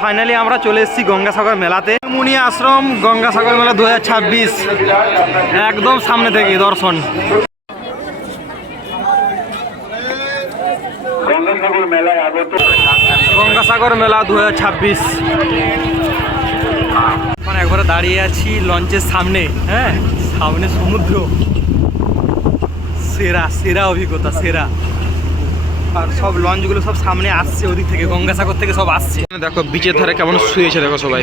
Finally আমরা চলে এসেছি গঙ্গাসাগর মেলাতে। মুনি আশ্রম গঙ্গাসাগর মেলা 2026 একদম সামনে থেকে দর্শন। গঙ্গাসাগর মেলা 2026 এখন একবারে দাঁড়িয়ে আছি লঞ্চের সামনে। হ্যাঁ, সামনে সমুদ্র। সেরা সেরা অভিজ্ঞতা, সেরা। আর সব লঞ্চগুলো সব সামনে আসছে, ওদিক থেকে গঙ্গাসাগর থেকে সব আসছে। দেখো বিচের ধারে কেমন শুয়েছে, দেখো সবাই।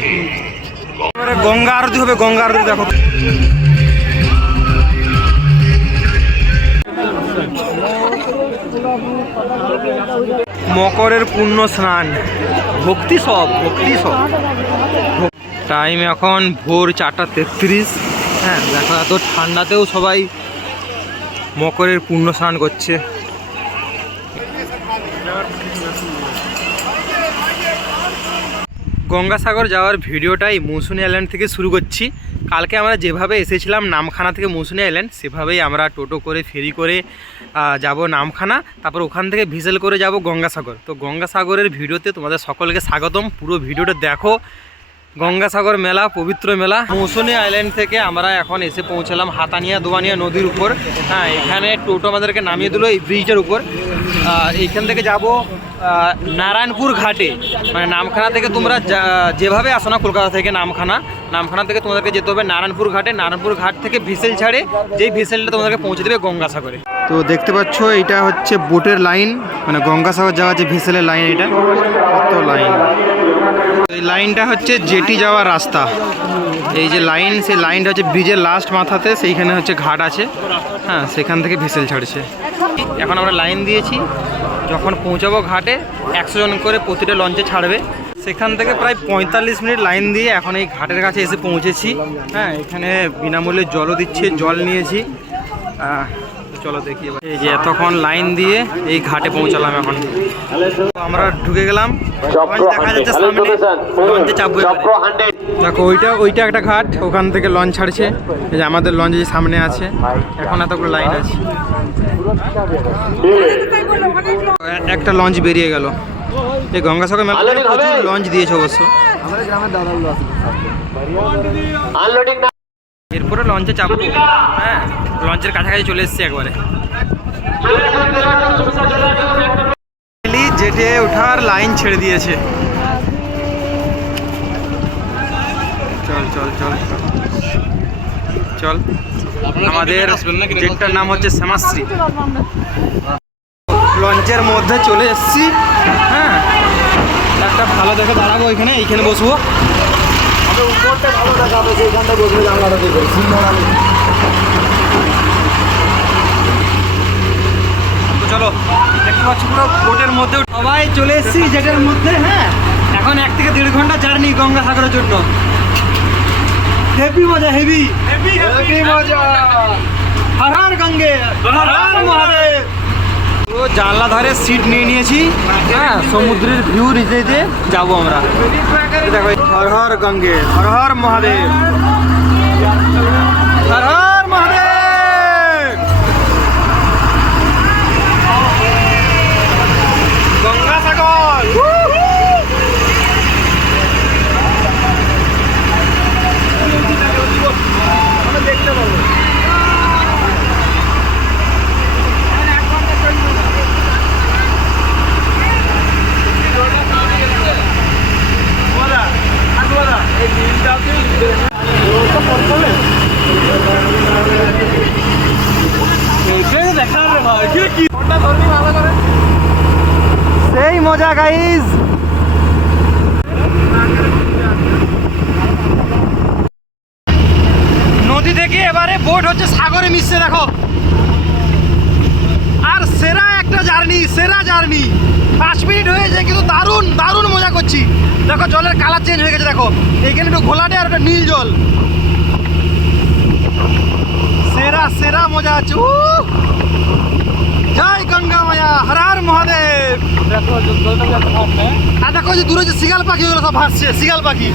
গঙ্গা আরতি হবে, গঙ্গা আরতি দেখো। মকরের পুণ্য স্নান, ভক্তি সব, ভক্তি সব। টাইম এখন ভোর 4:33। হ্যাঁ দেখো, এত ঠান্ডাতেও সবাই মকরের পুণ্য স্নান করছে। গঙ্গাসাগর যাওয়ার ভিডিওটাই মৌসুনি আইল্যান্ড থেকে শুরু করছি। কালকে আমরা যেভাবে এসেছিলাম নামখানা থেকে মৌসুনি আইল্যান্ড, সেভাবেই আমরা টোটো করে ফেরি করে যাব নামখানা, তারপর ওখান থেকে ভিসেল করে যাব গঙ্গাসাগর। তো গঙ্গাসাগরের ভিডিওতে তোমাদের সকলকে স্বাগতম, পুরো ভিডিওটা দেখো। গঙ্গাসাগর মেলা, পবিত্র মেলা। মৌসুনি আইল্যান্ড থেকে আমরা এখন এসে পৌঁছালাম হাতানিয়া দোয়ানিয়া নদীর উপর। হ্যাঁ, এখানে টোটো আমাদেরকে নামিয়ে দিল এই ব্রিজটার উপর। এইখান থেকে যাব নারায়ণপুর ঘাটে। মানে নামখানা থেকে তোমরা যেভাবে আসো না কলকাতা থেকে নামখানা থেকে তোমাদেরকে যেতে হবে নারায়ণপুর ঘাটে। নারায়ণপুর ঘাট থেকে ভিসেল ছাড়ে, যেই ভিসেলটা তোমাদেরকে পৌঁছে দেবে গঙ্গাসাগরে। তো দেখতে পাচ্ছ এটা হচ্ছে বোটের লাইন, মানে গঙ্গাসাগর যাওয়ার যে ভিসেলের লাইন, এটা কত লাইন। এই লাইনটা হচ্ছে জেটি যাওয়ার রাস্তা। এই যে লাইন, সেই লাইনটা হচ্ছে ব্রিজের লাস্ট মাথাতে, সেইখানে হচ্ছে ঘাট আছে। হ্যাঁ, সেখান থেকে ভিসেল ছাড়ছে। এখন আমরা লাইন দিয়েছি, যখন পৌঁছাবো ঘাটে 100 জন করে প্রতিটা লঞ্চে ছাড়বে। সেখান থেকে প্রায় 45 মিনিট লাইন দিয়ে এখন এই ঘাটের কাছে এসে পৌঁছেছি। হ্যাঁ, এখানে বিনামূল্যে জলও দিচ্ছে, জল নিয়েছি। চলো দেখি। এই যে এতক্ষণ লাইন দিয়ে এই ঘাটে পৌঁছালাম। এখন আমরা ঢুকে গেলাম, দেখা যাচ্ছে সামনে লঞ্চে চাপবো। দেখো ওইটা একটা ঘাট, ওখান থেকে লঞ্চ ছাড়ছে। এই যে আমাদের লঞ্চ যে সামনে আছে, এখন এতগুলো লাইন আছে। একটা লঞ্চ বেরিয়ে গেল। এই গঙ্গাসাগর মেলা লঞ্চ দিয়েছে অবশ্য। এরপরে লঞ্চে চাপবো। হ্যাঁ, লঞ্চের কাছাকাছি চলে এসেছি একবারে। জেটে ওঠার লাইন ছেড়ে দিয়েছে। চল চল চল চল। আমাদের জেটটার নাম হচ্ছে শ্যামাশ্রী। লঞ্চের মধ্যে চলে এসেছি। হ্যাঁ, একটা ভালো দেখে দাঁড়াবো এইখানে বসবো। ভালো দেখাবে, সেইখানটা বসবে, জানলাটা দেখবে। চলো, দেখতে পাচ্ছি পুরো বোটের মধ্যে সবাই চলে এসেছি জেটের মধ্যে। হ্যাঁ, এখন 1 থেকে 1.5 ঘন্টা জার্নি গঙ্গাসাগরের জন্য। হেভি মজা, হেভি মজা। হর হর গঙ্গে, হর হর মহাদেব। পুরো জানলা ধারে সিট নিয়ে নিয়েছি। হ্যাঁ, সমুদ্রের ভিউ নিতে যাবো আমরা। দেখো, হর হর গঙ্গে, হর হর মহাদেব, হর হর মহাদেব। গঙ্গাসাগর দেখতে পাবো। সেই মজা গাইজ। নদী থেকে এবারে বোট হচ্ছে সাগরে মিশছে। দেখো, আর সেরা একটা জার্নি, সেরা জার্নি। 5 মিনিট হয়েছে কিন্তু দারুণ দারুণ মজা করছি। দেখো জলের কালার চেঞ্জ হয়ে গেছে। দেখো এইখানে একটু ঘোলাটে আর একটা নীল জল। সেরা সেরা মজা আছে। জয় গঙ্গা মায়া, হর হর মহাদেব। আর দেখো যে দূরে যে শিয়াল পাখি, ওগুলো সব ভাসছে, শিয়াল পাখি।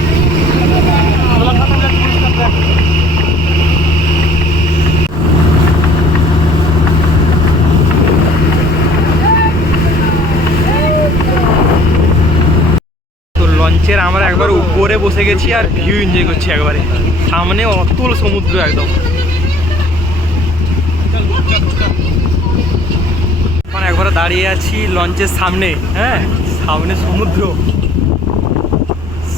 লঞ্চের আমরা একবার উপরে বসে গেছি আর ভিউ এনজয় করছি একবারে। সামনে অতুল সমুদ্র একদম। এখন একবার দাঁড়িয়ে আছি লঞ্চের সামনে, হ্যাঁ সামনে সমুদ্র।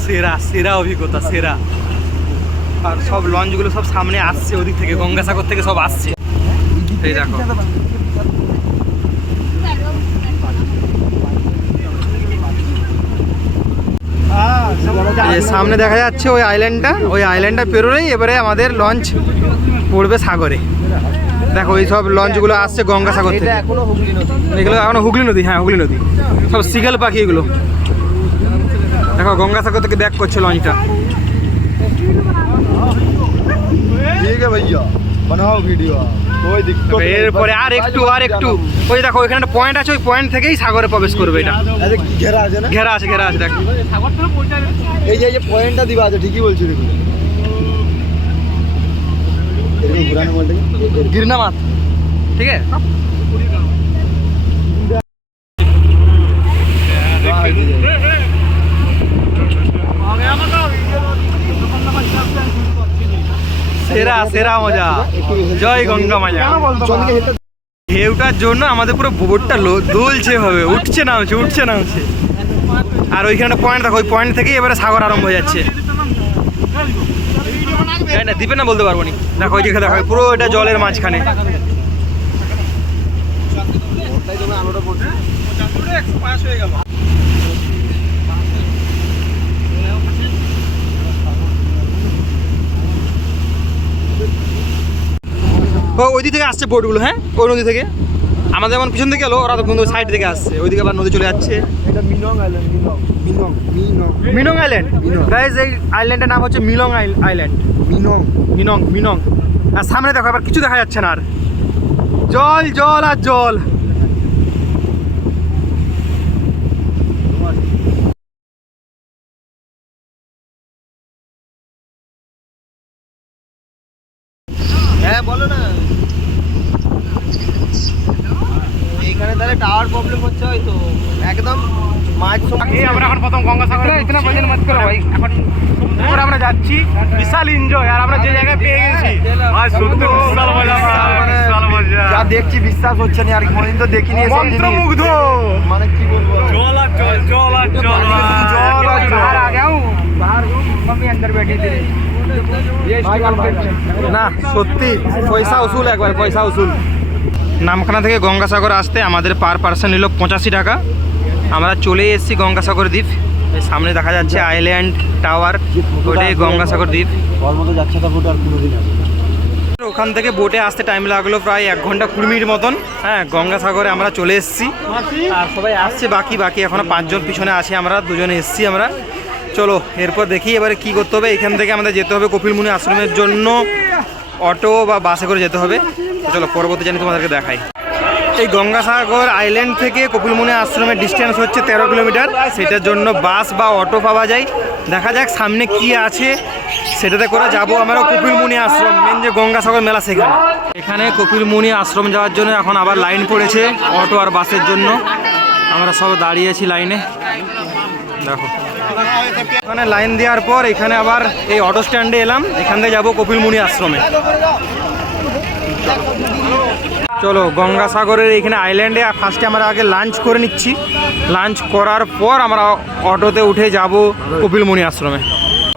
সেরা সেরা অভিজ্ঞতা, সেরা। আর সব লঞ্চগুলো সব সামনে আসছে ওদিক থেকে, গঙ্গাসাগর থেকে সব আসছে। এই দেখো সামনে দেখা যাচ্ছে ওই আইল্যান্ডটা, ওই আইল্যান্ডটা পেরোলেই এবারে আমাদের লঞ্চ পড়বে সাগরে। দেখো এই সব লঞ্চগুলো আসছে গঙ্গাসাগর থেকে। এগুলো এখনো হুগলি নদী, হ্যাঁ হুগলি নদী। সব সিগেল পাখি এগুলো। দেখো গঙ্গাসাগর থেকে ব্যাক করছে লঞ্চটা। এরপরে আর একটু ওই দেখো ওইখানে একটা পয়েন্ট আছে, ওই পয়েন্ট থেকেই সাগরে প্রবেশ করবে। এটা ঘেরা আছে না? ঘেরা আছে দেখো। এই যে পয়েন্টটা দিবা আছে, ঠিকই বলছি। গিরনামাত, ঠিক আছে। সেরা সেরা মজা, জয় গঙ্গা মজা। ঢেউটার জন্য আমাদের পুরো বোটটা দুলছে ভাবে, উঠছে নামছে। আর ওইখানে পয়েন্ট দেখো, ওই পয়েন্ট থেকেই এবারে সাগর আরম্ভ হয়ে যাচ্ছে। না দ্বীপে না বলতে পারবো নি। দেখো ওই যে দেখো পুরো এটা জলের মাঝখানে। ওই দিক থেকে আসছে বোটগুলো, হ্যাঁ ওই নদী থেকে। আমাদের যেমন পিছন থেকে এলো, ওরা তো বন্ধু সাইড থেকে আসছে, ওইদিকে আবার নদী চলে যাচ্ছে। মিনং আইল্যান্ড গাইস, এই আইল্যান্ডের নাম হচ্ছে মিলং আইল্যান্ড। মিনং। আর সামনে দেখো আবার কিছু দেখা যাচ্ছে না, আর জল আর জল। হ্যাঁ বলো না। এইখানে তাহলে টাওয়ার প্রবলেম হচ্ছে হয়তো। একদম আমরা এখন প্রথম গঙ্গাসাগরে এখন আমরা যাচ্ছি, বিশাল এনজয়। আর আমরা যে জায়গায় পেয়ে গেছি যা দেখছি বিশ্বাস হচ্ছে না, আর কোনোদিন তো দেখিনি। মন্ত্রমুগ্ধ, মানে কি বলবো, জল আর জল। না সত্যি পয়সা উসুল, একবার পয়সা উসুল। নামখানা থেকে গঙ্গাসাগর আসতে আমাদের পার পার্সন নিল 85 টাকা। আমরা চলে এসেছি গঙ্গাসাগর দ্বীপ। সামনে দেখা যাচ্ছে আইল্যান্ড টাওয়ার, ওটাই গঙ্গাসাগর দ্বীপ। ওখান থেকে বোটে আসতে টাইম লাগলো প্রায় 1 ঘন্টা 20 মিনিট মতন। হ্যাঁ গঙ্গাসাগরে আমরা চলে এসেছি, আর সবাই আসছে বাকি এখনো 5 জন পিছনে আছি, আমরা 2 জন এসেছি আমরা। চলো এরপর দেখি এবারে কি করতে হবে। এখান থেকে আমাদের যেতে হবে কপিলমুনি আশ্রমের জন্য, অটো বা বাসে করে যেতে হবে। চলো পরবর্তী জানি তোমাদেরকে দেখাই। এই গঙ্গাসাগর আইল্যান্ড থেকে কপিলমুনি আশ্রমের ডিস্টেন্স হচ্ছে 13 কিলোমিটার। সেটার জন্য বাস বা অটো পাওয়া যায়। দেখা যাক সামনে কি আছে, সেটাতে করে যাব আমরা কপিলমুনি আশ্রম, মেন যে গঙ্গাসাগর মেলা সেখানে। এখানে কপিলমুনি আশ্রম যাওয়ার জন্য এখন আবার লাইন পড়েছে অটো আর বাসের জন্য। আমরা সব দাঁড়িয়েছি লাইনে, দেখো এখানে লাইন দেওয়ার পর এখানে আবার এই অটো স্ট্যান্ডে এলাম। এখান থেকে যাবো কপিলমুনি আশ্রমে। চলো গঙ্গাসাগরের এখানে আইল্যান্ডে ফার্স্টে আমরা আগে লাঞ্চ করে নিচ্ছি। লাঞ্চ করার পর আমরা অটোতে উঠে যাব কপিলমুনি আশ্রমে।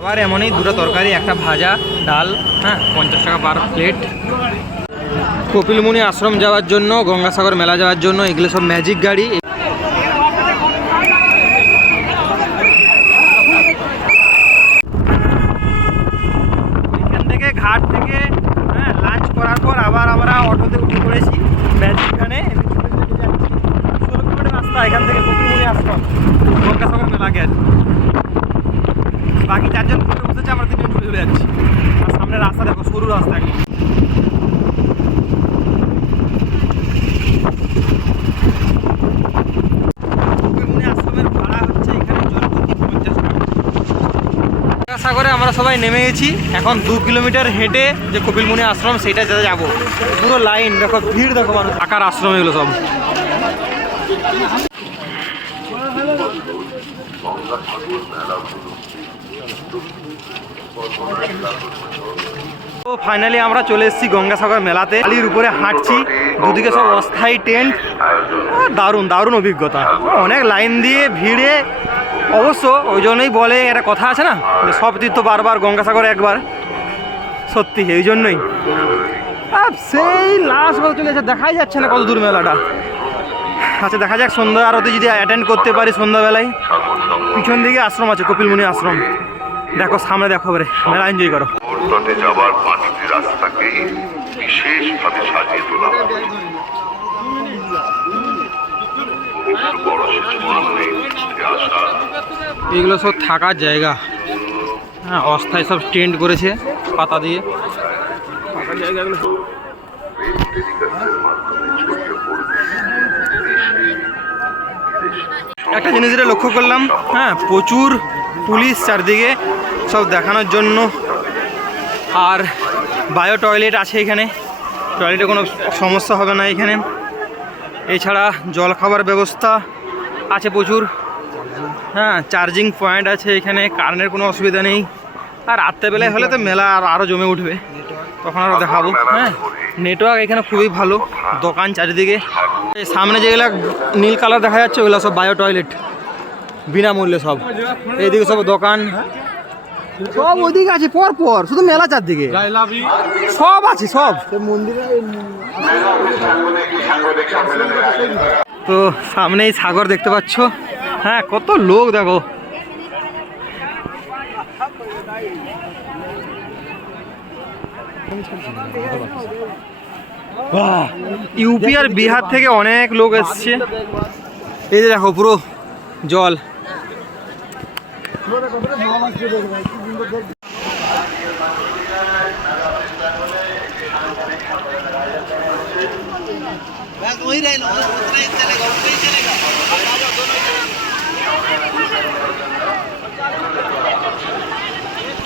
আবার এমনই 2টা তরকারি, একটা ভাজা, ডাল, হ্যাঁ 50 টাকা পার প্লেট। কপিলমুনি আশ্রম যাওয়ার জন্য, গঙ্গাসাগর মেলা যাওয়ার জন্য এগুলো সব ম্যাজিক গাড়ি। এখান থেকে ঘাট থেকে লাঞ্চ করার পর আবার আমরা অটোতে উঠে পড়েছি ম্যাজিকখানে। 16 কিলোমিটার রাস্তা এখান থেকে কপিলমুনি আশ্রম, গঙ্গাসাগর মেলা গেট। বাকি 4 জন ঘুরে বসেছে, আমরা 3 জন চলে যাচ্ছি। আর সামনে রাস্তা দেখো, সরু রাস্তা একদম। কপিলমুনি আশ্রমের ভাড়া হচ্ছে এখানে জনপ্রতি 50 টাকা। গঙ্গাসাগরে আমরা সবাই নেমে গেছি। এখন 2 কিলোমিটার হেঁটে যে কপিলমুনি আশ্রম সেটা যেতে যাবো। পুরো লাইন দেখো, ভিড় দেখো, মানুষ আকার আশ্রম এগুলো সব। তো ফাইনালি আমরা চলে এসেছি গঙ্গাসাগর মেলাতে। বালির উপরে হাঁটছি, দুদিকে সব অস্থায়ী টেন্ট। দারুণ দারুণ অভিজ্ঞতা। অনেক লাইন দিয়ে ভিড়ে, অবশ্য ওই জন্যই বলে একটা কথা আছে না, যে সব তীর্থ বারবার গঙ্গাসাগর একবার। সত্যি এই জন্যই সেই লাস্ট বার চলে এসে দেখাই যাচ্ছে না কত দূর মেলাটা। আচ্ছা দেখা যাক, সন্ধ্যা আরতি যদি অ্যাটেন্ড করতে পারি সন্ধ্যাবেলায়। পিছন দিকে আশ্রম আছে, কপিলমুনি আশ্রম। দেখো সামনে, দেখো এবারে মেলা এনজয় করো। তটে যাবার পাঁচটি রাস্তাকে বিশেষভাবে সাজিয়ে তোলা হয়। বড় শিশুমাননে উঠে আসা এগুলো সব থাকার জায়গা। হ্যাঁ, অস্থায়ী সব টেন্ট করেছে পাতা দিয়ে। থাকার জায়গাগুলো একটা জিনিস যেটা লক্ষ্য করলাম, হ্যাঁ প্রচুর পুলিশ চারদিকে সব দেখানোর জন্য। আর বায়ো টয়লেট আছে এখানে, টয়লেটে কোনো সমস্যা হবে না এখানে। এছাড়া জল খাবার ব্যবস্থা আছে প্রচুর। হ্যাঁ, চার্জিং পয়েন্ট আছে এখানে, কারেন্টের কোনো অসুবিধা নেই। আর রাত্রেবেলায় হলে তো মেলা আরও জমে উঠবে, তখন আরও দেখাবো। হ্যাঁ, নেটওয়ার্ক এখানে খুবই ভালো, দোকান চারিদিকে। এই সামনে যেগুলো নীল কালার দেখা যাচ্ছে ওগুলো সব বায়ো টয়লেট, বিনামূল্যে সব। এইদিকে সব দোকান, সব ওইদিকে আছে পর পর, শুধু মেলা চারদিকে সব আছে সব। তো সামনেই সাগর দেখতে পাচ্ছ। হ্যাঁ, কত লোক দেখো। ইউপি আর বিহার থেকে অনেক লোক এসছে। এই যে দেখো পুরো জল।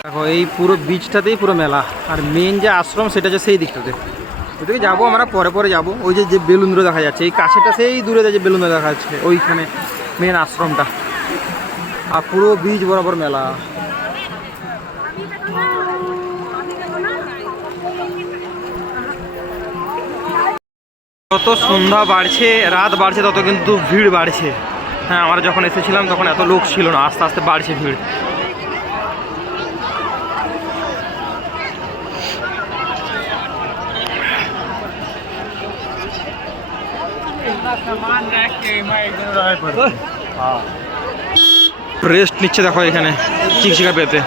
দেখো এই পুরো বিচটাতেই পুরো মেলা। আর মেন যে আশ্রম সেটা যে সেই দিকটাতে, ওইদিকে যাবো আমরা, পরে পরে যাবো। ওই যে বেলুনগুলো দেখা যাচ্ছে এই কাছেটা, সেই দূরে যে বেলুনগুলো দেখা যাচ্ছে ওইখানে মেন আশ্রমটা। আর পুরো বিচ বরাবর মেলা। যত সন্ধ্যা বাড়ছে, রাত বাড়ছে, তত কিন্তু ভিড় বাড়ছে। হ্যাঁ, আমরা যখন এসেছিলাম তখন এত লোক ছিল না, আস্তে আস্তে বাড়ছে ভিড়। রেস্ট নিচ্ছে দেখো এখানে চিকচিকা পেতে।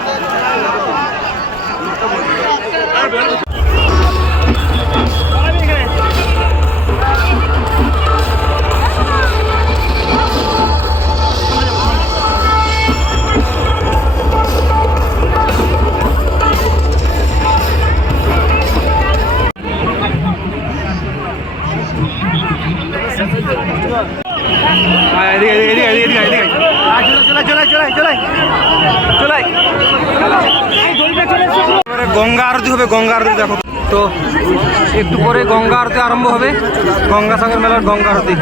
গঙ্গা আরতি হবে, গঙ্গা আরতি দেখো। তো একটু পরে গঙ্গা আরতি আরম্ভ হবে, গঙ্গাসাগর মেলার গঙ্গা আরতি।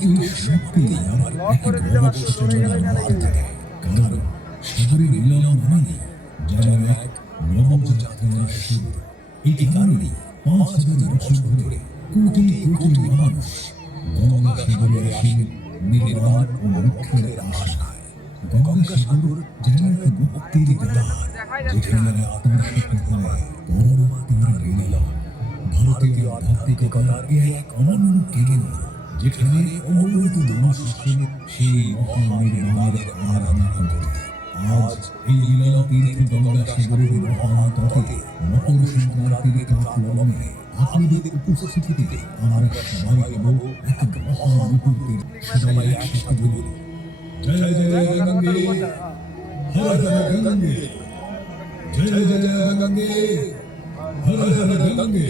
কিন্তু সত্যি আমার কারণ সাগরে মিলন মানে যেন এক নবযাত্রার শুরু। এই কারণে ৫,০০০ বছর ধরে কোটি কোটি মানুষ গঙ্গাসাগরে আসেন নির্বাণ ও মোক্ষের আশায়। গঙ্গাসাগর যেন এক মুক্তির দ্বার, যেখানে আত্মার সাথে হয় পরমাত্মার মিলন। ভারতীয় আধ্যাত্মিকতার এক অনন্য কেন্দ্র, যেখানে অমৃত মানুষ আসেন সেই মহানির্বাণের আরাধনা করতে। আজ এই লীলা তীর্থ গঙ্গাসাগরের মহান তটে মকর সংক্রান্তির কাকলমে আপনাদের উপস্থিতিতে আমরা সবাই হব এক মহামুহূর্তের। সবাই একসাথে বলি জয় জয় গঙ্গে, হর হর গঙ্গে, জয় জয় গঙ্গে, হর হর গঙ্গে।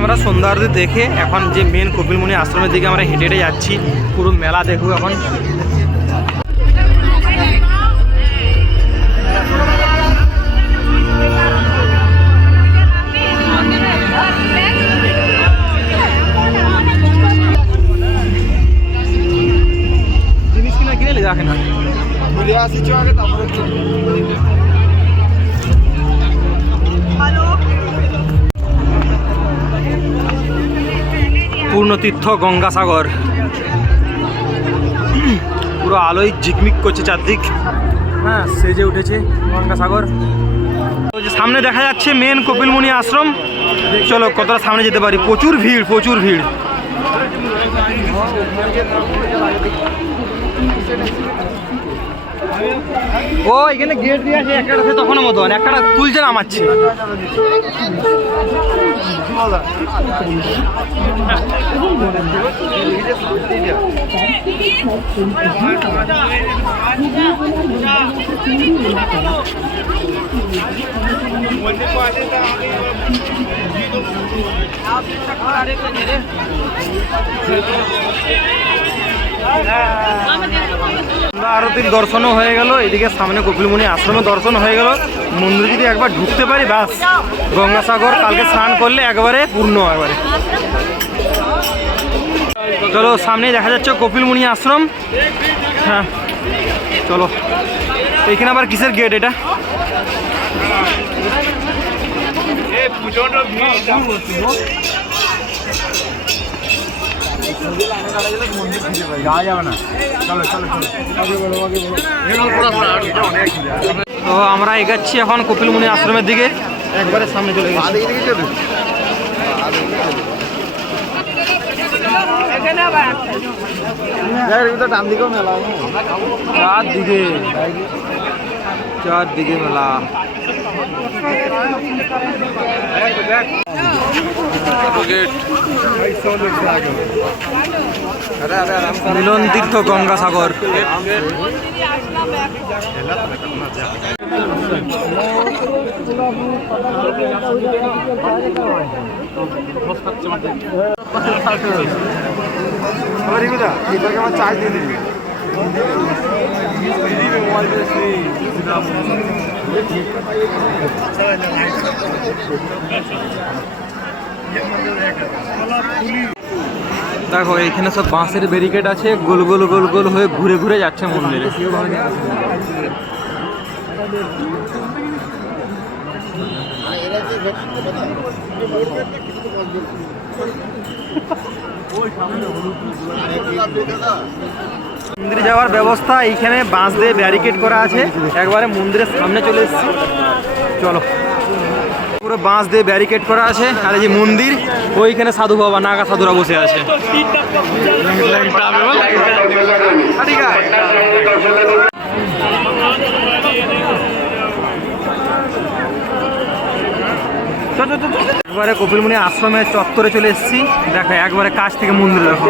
আমরা সন্ধ্যা আরতি দেখে এখন যে মেন কপিলমুনি আশ্রমের দিকে আমরা হেঁটে হেঁটে যাচ্ছি। পুরো মেলা দেখবো এখন। জিনিস কিনা কিনে লি দেখে না ঘুরে আসিছো আগে তারপরে পূর্ণতীর্থ গঙ্গাসাগর পুরো আলোয় ঝিকমিক করছে চারদিক। হ্যাঁ, সেজে উঠেছে গঙ্গাসাগর। সামনে দেখা যাচ্ছে মেন কপিলমুনি আশ্রম। চলো কতটা সামনে যেতে পারি। প্রচুর ভিড়, প্রচুর ভিড়। ও এখানে গেট দিয়ে আছে একটা, তখনও মতন একটা তুলছে নামাচ্ছে। আরতির দর্শনও হয়ে গেল, এদিকে সামনে কপিলমুনি আশ্রমে দর্শন হয়ে গেল। মন্দিরে যদি একবার ঢুকতে পারি বাস, গঙ্গাসাগর কালকে স্নান করলে একবারে পূর্ণ। একবারে চলো, সামনেই দেখা যাচ্ছে কপিলমুনি আশ্রম। হ্যাঁ চলো। এখানে আবার কিসের গেট এটা? যাওয়া যাবে না। চলো চলো তো আমরা এগাচ্ছি এখন কপিলমুনি আশ্রমের দিকে। একবারে সামনে চলে গেছি। ডান দিকেও মেলা, চারদিকে মেলা। মিলন তীর্থ গঙ্গাসাগর। দেখো এখানে সব বাঁশের ব্যারিকেড আছে, গোল গোল গোল গোল হয়ে ঘুরে ঘুরে যাচ্ছে মন্দিরে। মন্দিরে যাওয়ার ব্যবস্থা এইখানে বাঁশ দিয়ে ব্যারিকেড করা আছে, একবারে মন্দিরের সামনে চলে এসেছি। চলো, পুরো বাঁশ দিয়ে ব্যারিকেড করা আছে। আর এই যে মন্দির, ওইখানে সাধু বাবা নাগা সাধুরা বসে আছে। একবারে কপিলমুনি আশ্রমের চত্বরে চলে এসেছি। দেখো একবারে কাছ থেকে মন্দির দেখো।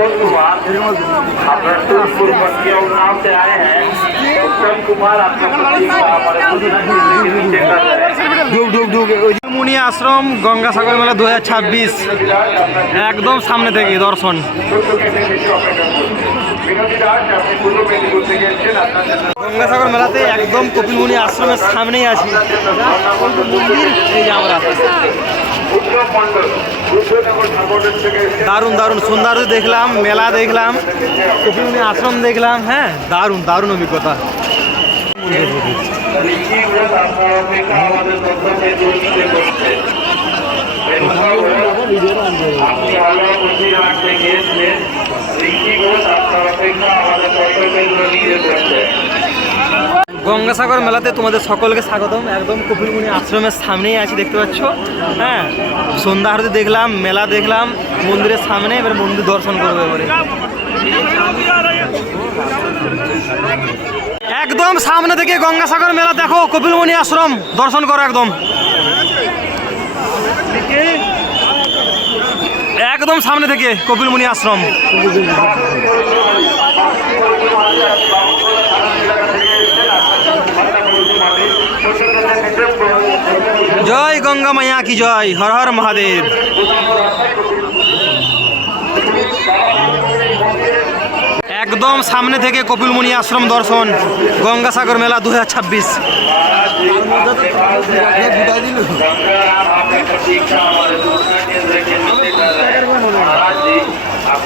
মুনি আশ্রম গঙ্গাসাগর মেলা 2026 একদম সামনে থেকে দর্শন। গঙ্গাসাগর মেলাতে একদম কপিলমুনি আশ্রমের সামনেই আছি। মন্দির এই যে আমরা। দারুণ দারুণ সুন্দর দেখলাম, মেলা দেখলাম, কপিলমুনি আশ্রম দেখলাম। হ্যাঁ, দারুণ দারুণ অভিজ্ঞতা। গঙ্গাসাগর মেলাতে তোমাদের সকলকে স্বাগতম। একদম কপিলমুনি আশ্রমের সামনেই আছি, দেখতে পাচ্ছ। হ্যাঁ, সন্ধ্যা আরতি দেখলাম, মেলা দেখলাম মন্দিরের সামনে। এবার মন্দির দর্শন করবো এবারে। একদম সামনে থেকে গঙ্গাসাগর মেলা দেখো, কপিলমুনি আশ্রম দর্শন করো। একদম সামনে থেকে কপিলমুনি আশ্রম। জয় গঙ্গা মায়া কি জয়, হর হর মহাদেব। একদম সামনে থেকে কপিলমুনি আশ্রম দর্শন, গঙ্গাসাগর মেলা 2026।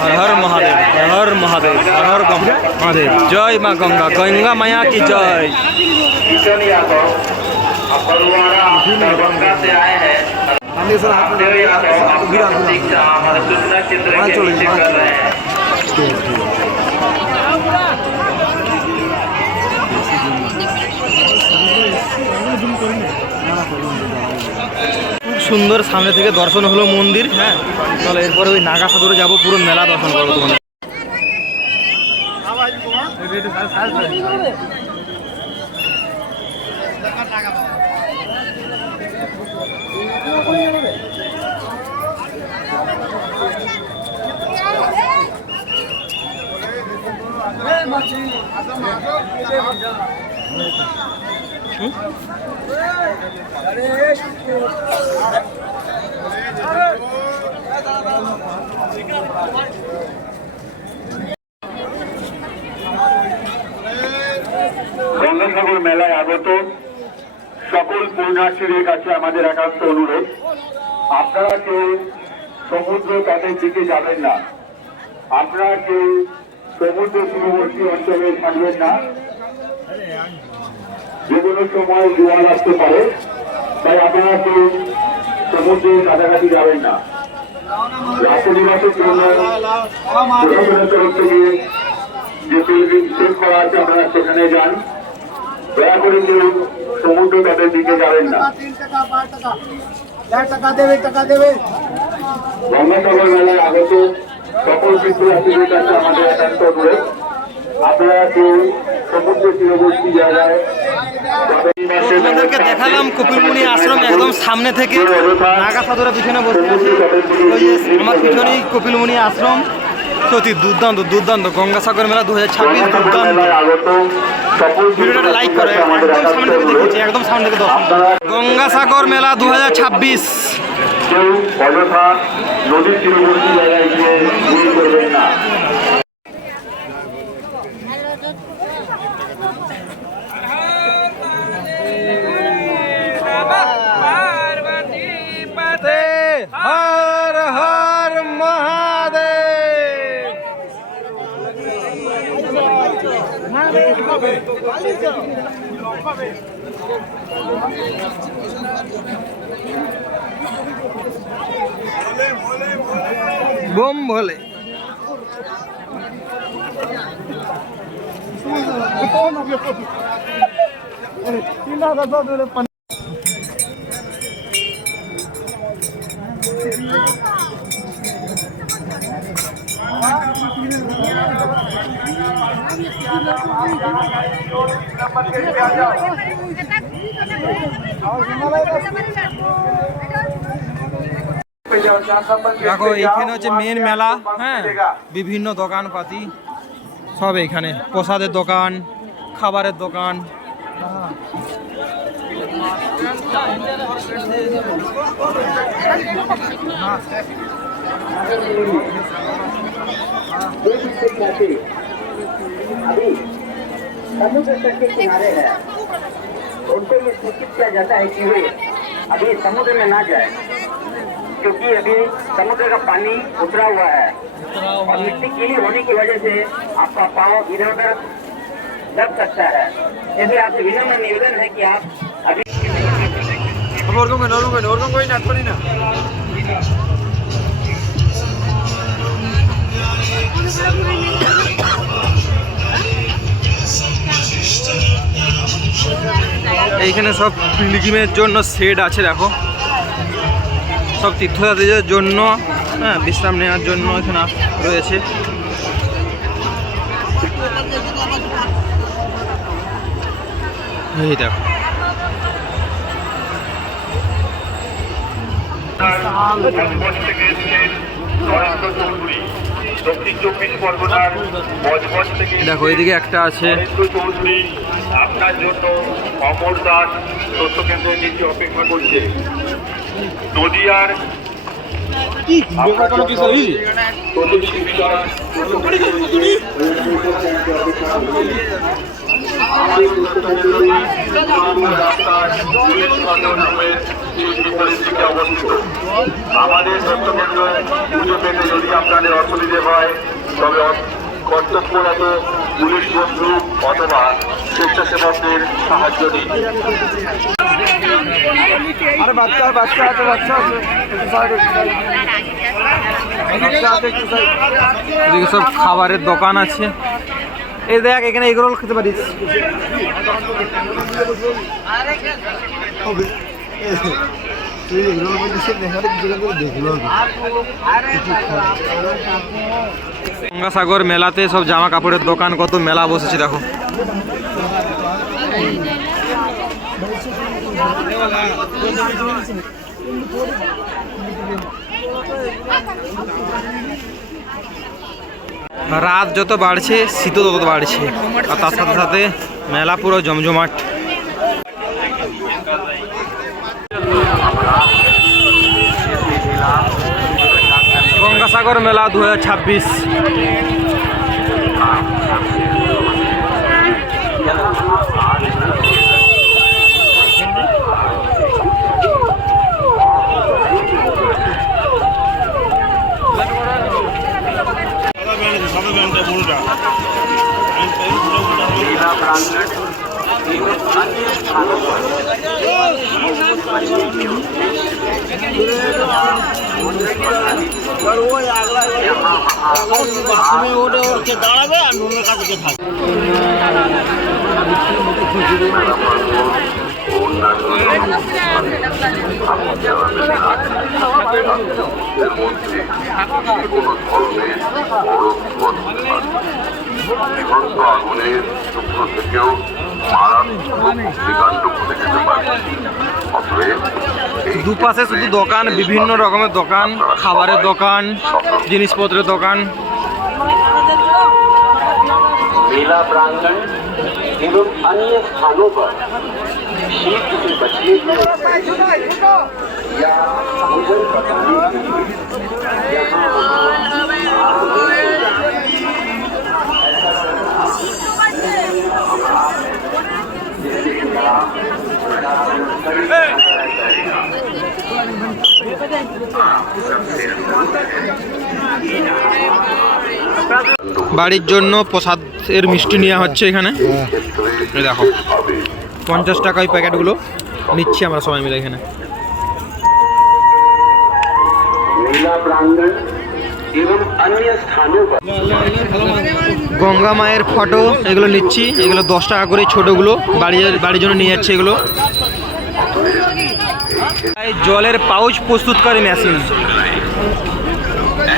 হর হর মহাদেব, হর হর মহাদেব, হর হর মহাদেব। জয় মা গঙ্গা, গঙ্গা মায়া কি জয়। খুব সুন্দর সামনে থেকে দর্শন হলো মন্দির। হ্যাঁ, চলো এরপরে ওই নাগা সাগরে যাবো, পুরো মেলা দর্শন করবো তোমাদের। গঙ্গাসাগর মেলায় আগত সকল পুণ্যার্থীদের কাছে আমাদের একান্ত অনুরোধ, আপনারা কেউ সমুদ্র তটের দিকে যাবেন না, আপনারা কেউ সমুদ্র তীরবর্তী অঞ্চলে থাকবেন না। যে কোনো সময় জোয়ার আসতে পারে, তাই আপনারা কেউ সমুদ্রের কাছাকাছি যাবেন না। রাত্রি নিবাসের জন্য প্রশাসনের তরফ থেকে যে পিলগ্রিম সেট করা আছে আপনারা সেখানে যান। দয়া করে কেউ সমুদ্র তটের দিকে যাবেন না। গঙ্গাসাগর মেলায় আগত সকল তীর্থযাত্রীদের কাছে আমাদের একান্ত অনুরোধ, আপনারা কেউ সমুদ্র তীরবর্তী জায়গায় তো তোমাদেরকে দেখালাম কপিলমুনি আশ্রম একদম সামনে থেকে। নাগা সাধুরা পিছনে বসে আছে, ওই যে আমার পিছনেই কপিলমুনি আশ্রম। সত্যি দুর্দান্ত দুর্দান্ত গঙ্গাসাগর মেলা 2026 দুর্দান্ত। ভিডিওটা লাইক করে, একদম সামনে থেকে দেখেছি, একদম সামনে থেকে গঙ্গাসাগর মেলা 2026। কেউ অযথা নদীর তীরবর্তী জায়গায় গিয়ে ভুল করবেন না। হর হর মহাদেব। বোম ভোলে। দেখো এইখানে হচ্ছে মেন মেলা। হ্যাঁ, বিভিন্ন দোকানপাতি সব এইখানে, প্রসাদের দোকান, খাবারের দোকান। अभी समुद्र तट के किनारे है, उनको ये सूचित किया जाता है कि वे अभी समुद्र में ना जाए, क्योंकि अभी समुद्र का पानी उतरा हुआ है और मिट्टी गीली होने की वजह से आपका पाँव इधर उधर दब सकता है। इसलिए आपसे विनम्र निवेदन है कि आप अभी এইখানে সব পিলগ্রিমের জন্য শেড আছে। দেখো সব তীর্থযাত্রীদের জন্য, হ্যাঁ, বিশ্রাম নেওয়ার জন্য এখানে রয়েছে। এই দেখো মজমজ থেকে এসেছেন নরেন্দ্র চৌধুরী, দক্ষিণ 24 পরগনার মজমজ থেকে দেখো এইদিকে একটা আছে। নরেন্দ্র চৌধুরী আপনার জন্য অমর দাস তথ্য কেন্দ্রের নিচে অপেক্ষা করছে। নদিয়ার প্রতিটি বিষয় আমাদের তথ্যকেন্দ্র পুজো পেতে যদি আপনাদের অসুবিধে হয় তবে কর্তব্যরত পুলিশ বন্ধু অথবা স্বেচ্ছাসেবকদের সাহায্য নিন। এদিকে সব খাবারের দোকান আছে। এই দেখ এখানে এগরোল খেতে পারিস। গঙ্গাসাগর মেলাতে সব জামা কাপড়ের দোকান, কত মেলা বসেছে দেখো। রাত যত বাড়ছে শীতও তত বাড়ছে, আর তার সাথে সাথে মেলা পুরো জমজমাট। গঙ্গাসাগর মেলা 2026। দাঁড়াবে আর নুনের কাছে থাকবে। জীবন্ত আগুনের টুকরো থেকেও মারাত্মক অগ্নিকাণ্ড ঘটে যেতে পারে। অতএব এই দুপাশে শুধু দোকান, বিভিন্ন রকমের দোকান, খাবারের দোকান, জিনিসপত্রের দোকান। मेला प्रांगण एवं अन्य स्थानों पर शीत से बचने के लिए या भोजन पकाने के लिए বাড়ির জন্য প্রসাদের মিষ্টি নেওয়া হচ্ছে এখানে। এই দেখো 50 টাকায় প্যাকেটগুলো নিচ্ছি আমরা সবাই মিলে এখানে। मेला प्रांगण एवं अन्य स्थानों पर গঙ্গা মায়ের ফটো এগুলো নিচ্ছি, এগুলো 10 টাকা করে ছোটোগুলো, বাড়ির জন্য নিয়ে যাচ্ছে এগুলো। জলের পাউচ প্রস্তুতকারী মেশিন।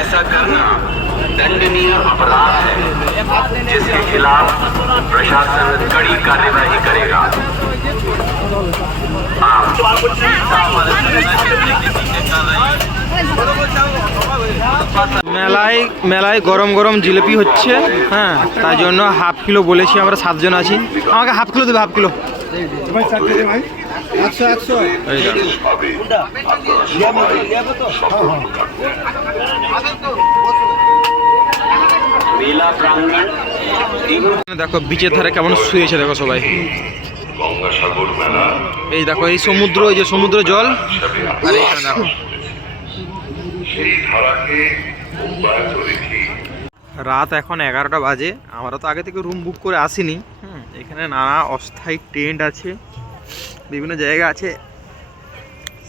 ऐसा करना दंडनीय अपराध है जिसके खिलाफ प्रशासन कड़ी कार्यवाही करेगा। মেলায় গরম গরম জিলিপি হচ্ছে, হ্যাঁ, তাই জন্য হাফ কিলো বলেছি, আমরা 7 জন আছি। আমাকে হাফ কিলো দেবে, হাফ কিলো। এই मेला प्रांगण দেখো বিচের ধারে কেমন শুয়েছে, দেখো সবাই। গঙ্গাসাগর মেলা এই দেখো এই সমুদ্র, এই যে সমুদ্র জল, আর এইখানে দেখো সেই ধারাকে অব্যাহত রেখে রাত এখন 11টা বাজে। আমরা তো আগে থেকে রুম বুক করে আসিনি। এখানে নানা অস্থায়ী টেন্ট আছে, বিভিন্ন জায়গা আছে,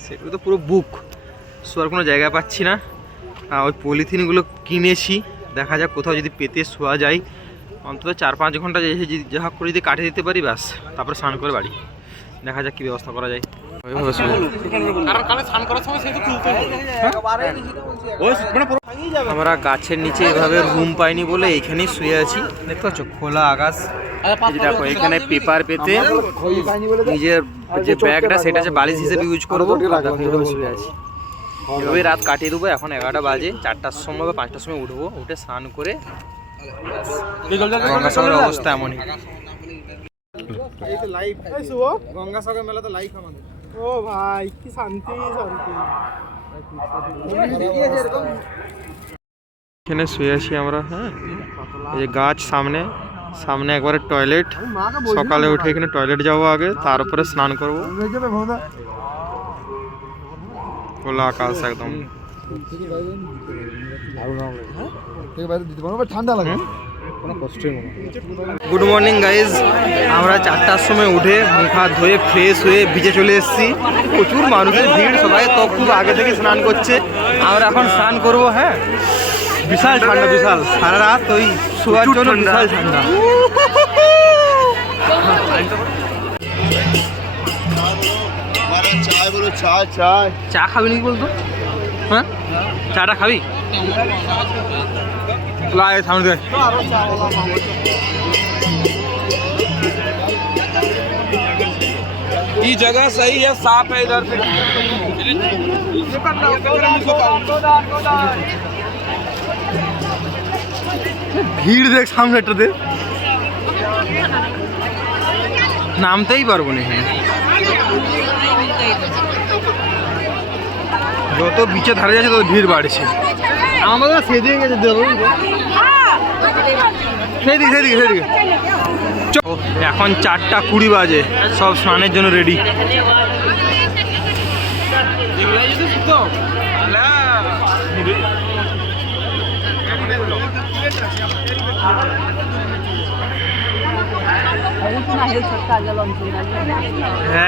সেগুলো তো পুরো বুক। শোয়ার কোনো জায়গা পাচ্ছি না। ওই পলিথিনগুলো কিনেছি, দেখা যাক কোথাও যদি পেতে শোয়া যায়। অন্তত 4-5 ঘন্টা যা হোক করে যদি কাটিয়ে দিতে পারি, ব্যাস তারপরে স্নান করে বাড়ি। দেখা যাক কী ব্যবস্থা করা যায়। ওইভাবে আমরা গাছের নিচে এভাবে রুম পাইনি বলে এইখানেই শুয়ে আছি। দেখতে পাচ্ছ খোলা আকাশ। দেখো এখানে পেপার পেতে নিজের যে ব্যাগটা সেটা যে বালিশ হিসেবে ইউজ করবো, এভাবে শুয়ে আছি। এভাবে রাত কাটিয়ে দেবো। এখন 11টা বাজে, 4টার সময় বা 5টার সময় উঠবো, উঠে স্নান করে গঙ্গাসাগরের অবস্থা এমনই। গঙ্গাসাগর মেলা তো লাইভ আমাদের। ও ভাই কি শান্তি শান্তি। এখানে শুয়ে আছি আমরা। হ্যাঁ, এই যে গাছ সামনে সামনে একবারে টয়লেট। সকালে উঠে এখানে টয়লেট যাবো আগে, তারপরে স্নান করবো। খোলা আকাশ একদম। ঠান্ডা লাগে, কোনো কষ্টই মনে। গুড মর্নিং গাইজ, আমরা 4টার সময় উঠে মুখ হাত ধুয়ে ফ্রেশ হয়ে বিচে চলে এসেছি। প্রচুর মানুষের ভিড়, সবাই তো খুব আগে থেকে স্নান করছে। আমরা এখন স্নান করব। হ্যাঁ, বিশাল ঠান্ডা, বিশাল। সারা রাত ওই শোয়ার জন্য বিশাল ঠান্ডা। চা খাবি নাকি বলতো? হ্যাঁ, চাটা খাবি? সামনে দেখ। ये जगह सही है, साफ है इधर से। ভিড় দেখ সামনেটাতে, নামতেই পারবো না। যত বিচে ধারে যাচ্ছে তত ভিড় বাড়ছে। আমাদের সেদিকে গেছে, সেদিকে। এখন 4:20 বাজে, সব স্নানের জন্য রেডি।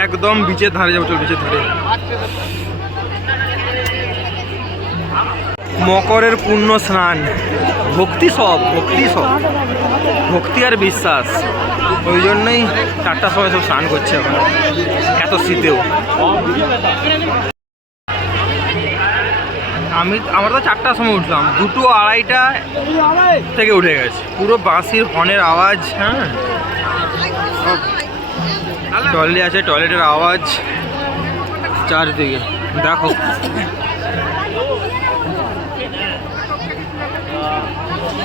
একদম বিচের ধারে যাবো, চল বিচের ধারে। মকরের পূর্ণ স্নান, ভক্তি সব, ভক্তি আর বিশ্বাস। ওই জন্যই 4টার সময় সব স্নান করছে এখন, এত শীতেও। আমরা তো 4টার সময় উঠলাম, 2-2-2:30 থেকে উঠে গেছে। পুরো বাঁশির হর্নের আওয়াজ। হ্যাঁ, টয়লেট আছে, টয়লেটের আওয়াজ চারদিকে দেখো।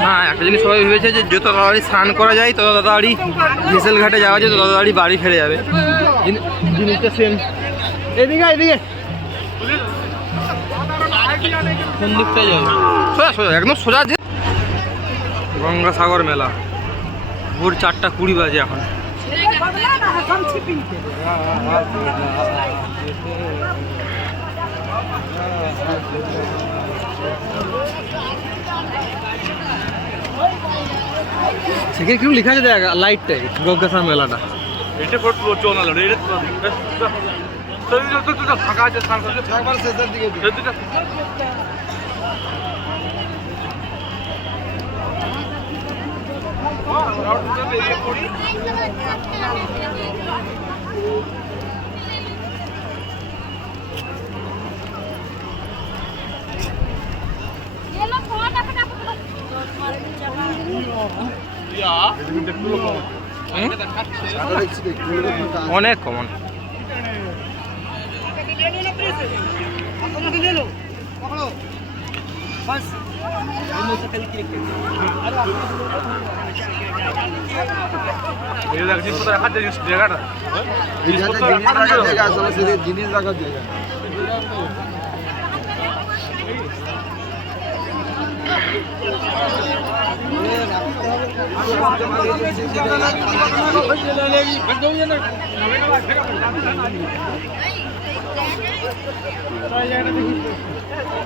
হ্যাঁ, একটা জিনিস সবাই ভেবেছে যে যত তাড়াতাড়ি স্নান করা যায় তত তাড়াতাড়ি ভিসেল ঘাটে যাওয়া যায়, তত তাড়াতাড়ি বাড়ি ফিরে যাবে। জিনিসটা সেম। এদিকে এদিকে কোন দিকটায় যাবে? সোজা সোজা একদম সোজা। যে গঙ্গাসাগর মেলা ভোর 4:20 বাজে এখন। সেখানে কিরকম লেখা আছে দেখ লাইটটাই, গঙ্গাসাগর মেলাটা। এটা করতে চল না রে, এটা ফাঁকা আছে, একবার শেষের দিকে অনেক কমন। জিনিস রাখার জায়গা।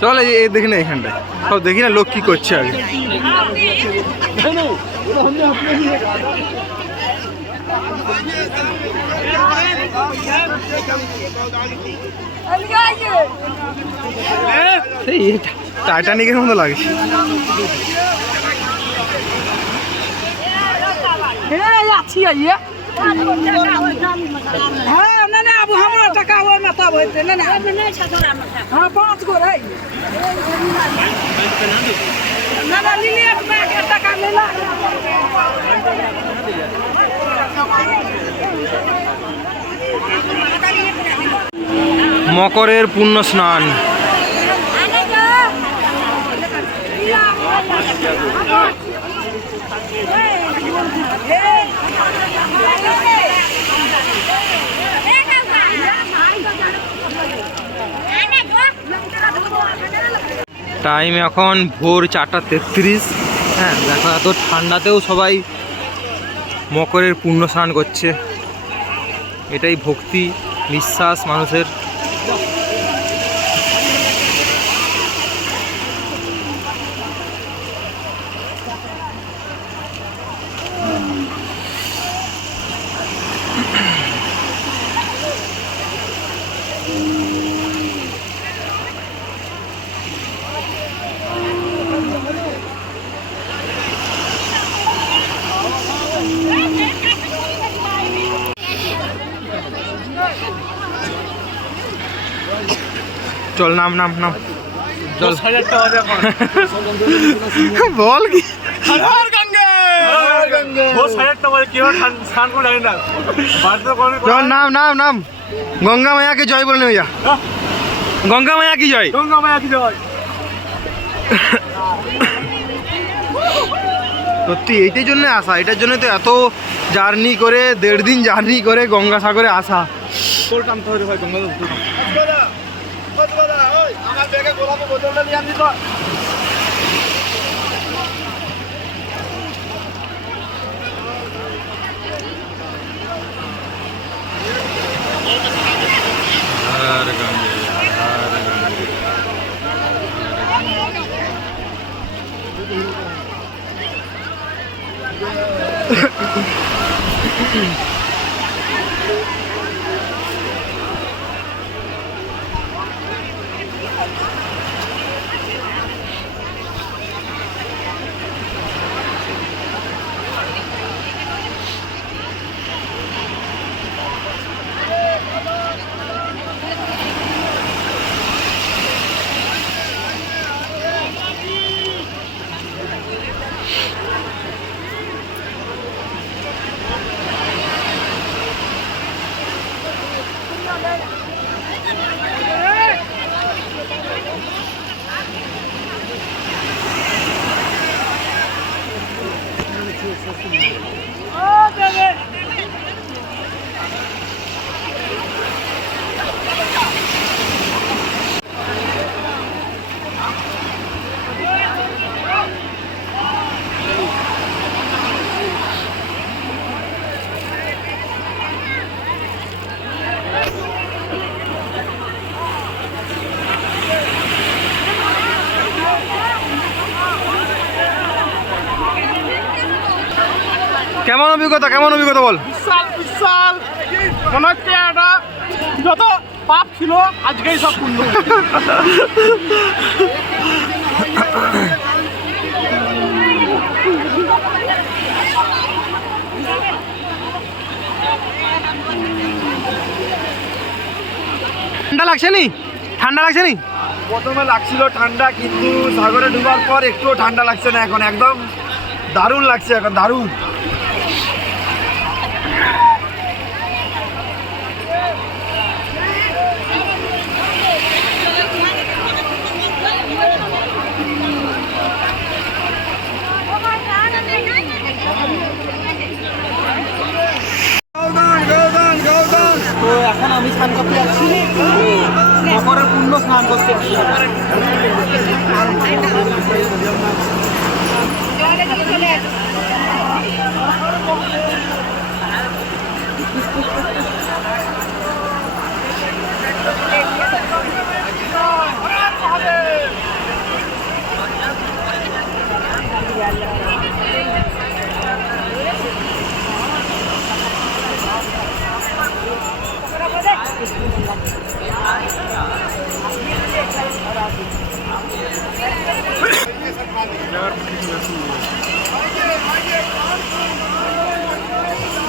চল এই দেখি না, এখানটায় সব দেখি না লোক কি করছে আগে। টাইটানিকের মতো লাগছে। अच्छी है ये। हाँ ना ना अब हमारा टका वो में तब होते ना ना हाँ 5 गो है ना ना लीले में के टका लेला মকরের পুণ্য স্নান। টাইম এখন ভোর 4:33। হ্যাঁ দেখো, এত ঠান্ডাতেও সবাই মকরের পুণ্য স্নান করছে। এটাই ভক্তি, বিশ্বাস মানুষের। চল নাম নাম নাম চল। বল কি চল নাম নাম নাম। গঙ্গা মায়া কি জয় বলে নেওয়া। গঙ্গা মায়া কি জয়। গঙ্গা মায়া কি জয়। সত্যি এইটার জন্য আসা, এটার জন্য তো এত জার্নি করে, 1.5 দিন জার্নি করে গঙ্গাসাগরে আসা। তোর কাম তো হয় গঙ্গা। আমার ব্যাগে গোলাপি বোতলটা নিয়ে আনবি তো। কেমন অভিজ্ঞতা বল। বিশাল মনে হচ্ছে এটা যত পাপ ছিল আজকেই সব পূর্ণ। ঠান্ডা লাগছে নি? প্রথমে লাগছিল ঠান্ডা, কিন্তু সাগরে ডুবার পর একটুও ঠান্ডা লাগছে না এখন, একদম দারুণ লাগছে এখন, দারুণ। তো এখন আমি স্নান করতে যাচ্ছি, মকরের পূর্ণ স্নান করতে।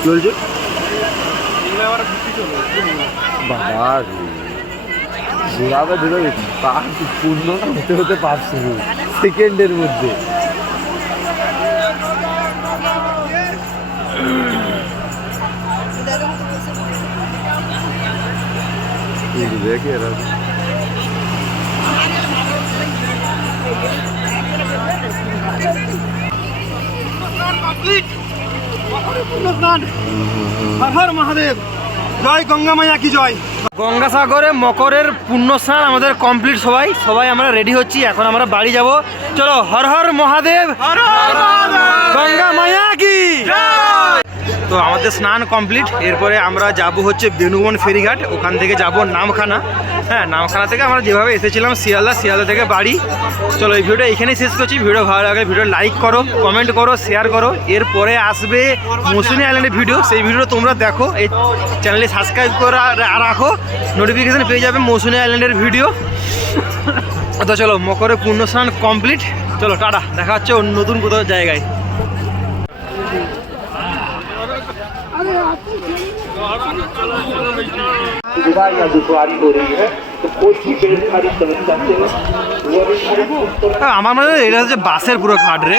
চলছে বাবা ঘোরাবে ধরে পূর্ণ হতে হতে পাপ শুরু সেকেন্ডের মধ্যে। দেখে এরা হর হর মহাদেব, জয় গঙ্গা মায়া কি জয়। গঙ্গাসাগরে মকরের পুণ্য স্নান আমাদের কমপ্লিট। সবাই আমরা রেডি হচ্ছি, এখন আমরা বাড়ি যাব। চলো, হর হর মহাদেব, গঙ্গা মায়া কি। তো আমাদের স্নান কমপ্লিট, এরপরে আমরা যাব হচ্ছে বেনুবন ফেরিঘাট, ওখান থেকে যাব নামখানা। হ্যাঁ, নামখানা থেকে আমরা যেভাবে এসেছিলাম শিয়ালদা থেকে বাড়ি। চলো, এই ভিডিওটা এখানেই শেষ করছি। ভিডিও ভালো লাগলে ভিডিও লাইক করো, কমেন্ট করো, শেয়ার করো। এরপরে আসবে মৌসুনি আইল্যান্ডের ভিডিও, সেই ভিডিও তোমরা দেখো। এই চ্যানেলে সাবস্ক্রাইব করে রাখো, নোটিফিকেশান পেয়ে যাবে মৌসুনি আইল্যান্ডের ভিডিও। তো চলো, মকরের পূর্ণ স্নান কমপ্লিট। চলো, টাটা, দেখা হচ্ছে অন্য নতুন কোথাও জায়গায়। सुविधा या दुश्वारी हो रही है तो कोई भी बेरोजगारी समस्या से वो भी আমার মনে হয় এটা হচ্ছে বাসের পুরো ঘাট রে।